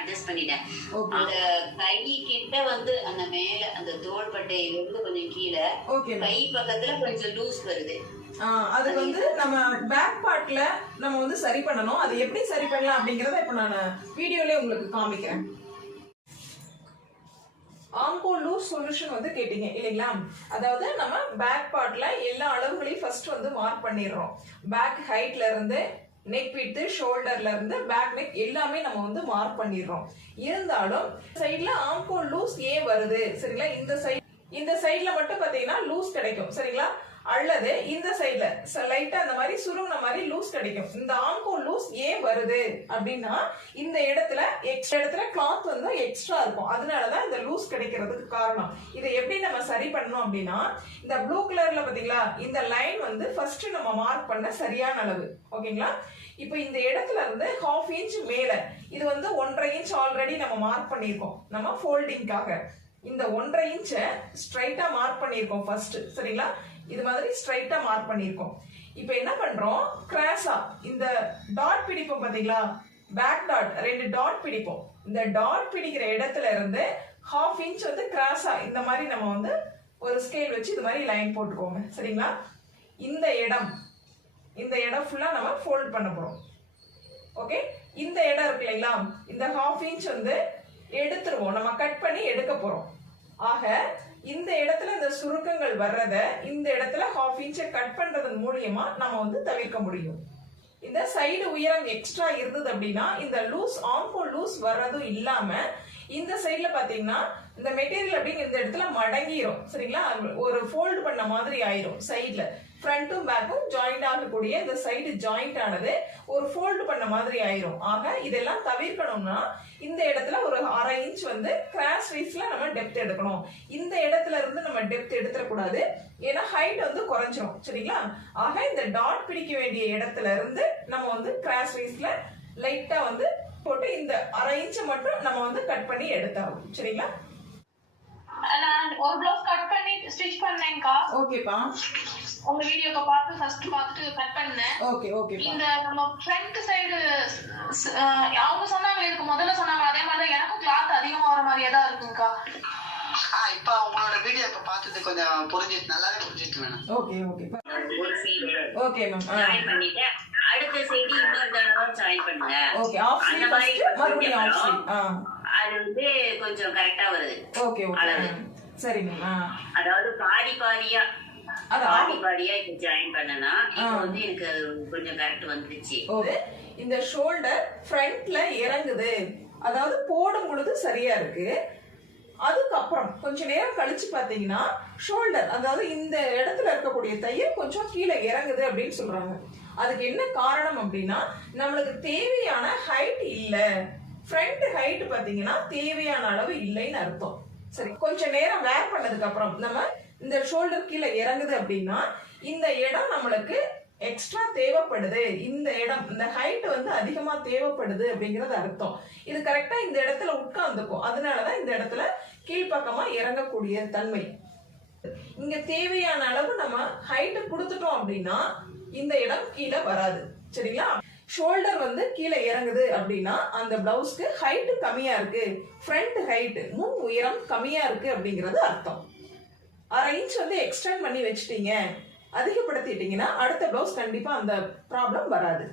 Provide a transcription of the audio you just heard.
Adjust பண்ணிட்டேன். அந்த கை கிட்ட வந்து அந்த மேல அந்த தோள்பட்டையில இருந்து கொஞ்சம் கீழே கை பக்கத்துல கொஞ்சம் லூஸ் வருது. அதுக்கு வந்து நம்ம பேக் பார்ட்ல நம்ம வந்து சரி பண்ணணும். அது எப்படி சரி பண்ணலாம் அப்படிங்கறத இப்ப நான் வீடியோலயே உங்களுக்கு காமிக்கிறேன். ஆம்கோல் லூஸ் சொல்யூஷன் வந்து கேட்டீங்க இல்லைங்களா? அதாவது நம்ம பேக் பார்ட்ல எல்லா அளவுகளையும் ஃபர்ஸ்ட் வந்து மார்க் பண்ணிடுறோம். பேக் ஹைட்ல இருந்து நெக் வித்து, ஷோல்டர்ல இருந்து பேக் நெக் எல்லாமே நம்ம வந்து மார்க் பண்ணிடுறோம். இருந்தாலும் சைட்ல ஆம்கோல் லூஸ் ஏன் வருது சரிங்களா? இந்த சைட்ல மட்டும் பாத்தீங்கன்னா லூஸ் கிடைக்கும் சரிங்களா? அல்லது இந்த சைட்ல லைட்டா அந்த மாதிரி சுருங்கின மாதிரி லூஸ் கிடைக்கும். இந்த ஆம்கோல் லூஸ் ஏன் வருது அப்படின்னா இந்த இடத்துல கிளாத் வந்து எக்ஸ்ட்ரா இருக்கும். அதனாலதான் இந்த லூஸ் கிடைக்கிறதுக்கு காரணம். இதை எப்படி நம்ம சரி பண்ணணும் அப்படின்னா இந்த ப்ளூ கலர்ல பாத்தீங்களா இந்த லைன் வந்து ஃபர்ஸ்ட் நம்ம மார்க் பண்ண சரியான அளவு. ஓகேங்களா? இப்போ இந்த இடத்துல இருந்து 1/2 இன்ச் மேல இது வந்து 1.5 இன்ச் ஆல்ரெடி நம்ம மார்க் பண்ணிருக்கோம் நம்ம ஃபோல்டிங்காக. இந்த 1.5 இன்ச்ச ஸ்ட்ரைட்டா மார்க் பண்ணிருக்கோம் ஃபர்ஸ்ட் சரிங்களா? இது மாதிரி ஸ்ட்ரைட்டா மார்க் பண்ணிருக்கோம். இப்போ என்ன பண்றோம், கிராஸா இந்த டாட் பிடிப்போம் பாத்தீங்களா? பேக் டாட் 2 டாட் பிடிப்போம். இந்த டாட் பிடிக்கிற இடத்துல இருந்து 1/2 இன்ச் வந்து கிராஸா இந்த மாதிரி நம்ம வந்து ஒரு ஸ்கேல் வச்சு இது மாதிரி லைன் போட்டுக்கோங்க சரிங்களா? இந்த இடம் ஃபுல்லா நம்ம ஃபோல்ட் பண்ண போறோம். ஓகே, இந்த இடம் இருக்கு இல்லைங்களா? இந்த 1/2 இன்ச் வந்து எடுத்துருவோம், நம்ம கட் பண்ணி எடுக்க போறோம். ஆக இந்த இடத்துல இந்த சுருக்கங்கள் வர்றத இந்த இடத்துல 1/2 இன்ச்சை கட் பண்றதன் மூலியமா நம்ம வந்து தவிர்க்க முடியும். இந்த சைடு உயரம் எக்ஸ்ட்ரா இருந்தது அப்படின்னா இந்த லூஸ் ஆம்கோல் லூஸ் வர்றதும் இல்லாம இந்த சைட்ல பாத்தீங்கன்னா இந்த மெட்டீரியல் அப்படிங்க இந்த இடத்துல மடங்கிரும் சரிங்களா? ஒரு ஃபோல்ட் பண்ண மாதிரி ஆயிரும். சைட்ல ஃப்ரண்ட்டும் பேக்கும் ஜாயிண்ட் ஆகக்கூடிய இந்த சைடு ஜாயிண்ட் ஆனது ஒரு ஃபோல்ட் பண்ண மாதிரி ஆயிரும். ஆக இதெல்லாம் தவிர்க்கணும்னா இந்த இடத்துல ஒரு 1/2 இன்ச் வந்து கிராஸ் வைஸ்ல நம்ம டெப்த் எடுக்கணும். இந்த இடத்துல இருந்து நம்ம டெப்த் எடுத்துடக்கூடாது, ஏன்னா ஹைட் வந்து குறைஞ்சிரும் சரிங்களா? ஆக இந்த டாட் பிடிக்க வேண்டிய இடத்துல இருந்து நம்ம வந்து கிராஸ் வைஸ்ல லைட்டா வந்து போட்டு இந்த 1/2 இன்ச் மட்டும் நம்ம வந்து கட் பண்ணி எடுத்தாகும் சரிங்களா? நான் ஒரு ப்ளவுஸ் கட் பண்ணி ஸ்டிட்ச் பண்ணேன்க்கா. ஓகேப்பா, உங்க வீடியோக்கு பார்த்து ஃபர்ஸ்ட் பார்த்துட்டு கட் பண்ணேன். Okay okay. இந்த நம்ம ஃப்ரண்ட் சைடு அவங்க சொன்னாங்க, இதுக்கு முதல்ல சொன்னாங்க அதே மாதிரி தான் எனக்கும் கிளாத் அதிகமா வர மாதிரியே தான் இருக்குங்கக்கா. இப்ப உங்களோட வீடியோ இப்ப பார்த்தது கொஞ்சம் புரிஞ்சிட்டு நல்லாவே புரிஞ்சிட்டு வேணும். ஓகே ஓகே ஒரு சைடு ஓகே மேம் ஜாயின் பண்ணிட்டு அடுத்த சைடு இன்னொரு தடவை ஜாயின் பண்ணுங்க. ஓகே, ஆஃப் ஸ்லீவ் ஃபர்ஸ்ட் மறுபடியும் ஆஃப் ஸ்லீவ். அது வந்து கொஞ்சம் கரெக்ட்டா வருது. ஓகே ஓகே சரி மேம். அதாவது பாதியா இப்ப ஜாயின் பண்ணனா இப்போ வந்து எனக்கு கொஞ்சம் கரெக்ட் வந்துருச்சு. இந்த ஷோல்டர் ஃப்ரண்ட்ல இறங்குது, அதாவது போடும் பொழுது சரியா இருக்கு. அதுக்கப்புறம் கொஞ்ச நேரம் கழிச்சு பாத்தீங்கன்னா ஷோல்டர் அதாவது இந்த இடத்துல இருக்கக்கூடிய தையல் கொஞ்சம் கீழே இறங்குது அப்படின்னு சொல்றாங்க. அதுக்கு என்ன காரணம் அப்படின்னா நம்மளுக்கு தேவையான ஹைட் இல்ல, ஃப்ரண்ட் ஹைட் பாத்தீங்கன்னா தேவையான அளவு இல்லைன்னு அர்த்தம். சரி, கொஞ்ச நேரம் வேர் பண்ணதுக்கு அப்புறம் நம்ம இந்த ஷோல்டர் கீழே இறங்குது அப்படின்னா இந்த இடம் நம்மளுக்கு எக்ஸ்ட்ரா தேவைப்படுது, இந்த இடம் இந்த ஹைட் வந்து அதிகமா தேவைப்படுது அப்படிங்கறது அர்த்தம். இது கரெக்டா இந்த இடத்துல உட்கார்ந்துக்கும், அதனாலதான் இந்த இடத்துல கீழ்பக்கமா இறங்கக்கூடிய தன்மை. இங்க தேவையான அளவு நம்ம ஹைட் கொடுத்துட்டோம் அப்படின்னா இந்த இடம் கீழே வராது சரிங்களா? ஷோல்டர் வந்து கீழே இறங்குது அப்படின்னா அந்த பிளவுஸ்க்கு ஹைட் கம்மியா இருக்கு, ஃப்ரண்ட் ஹைட் முன் உயரம் கம்மியா இருக்கு அப்படிங்கிறது அர்த்தம். 1/2 இன்ச் வந்து எக்ஸ்டெண்ட் பண்ணி வச்சுட்டீங்க, அதிகப்படுத்திட்டீங்கன்னா அடுத்த பிளவுஸ் கண்டிப்பா அந்த ப்ராப்ளம் வராது.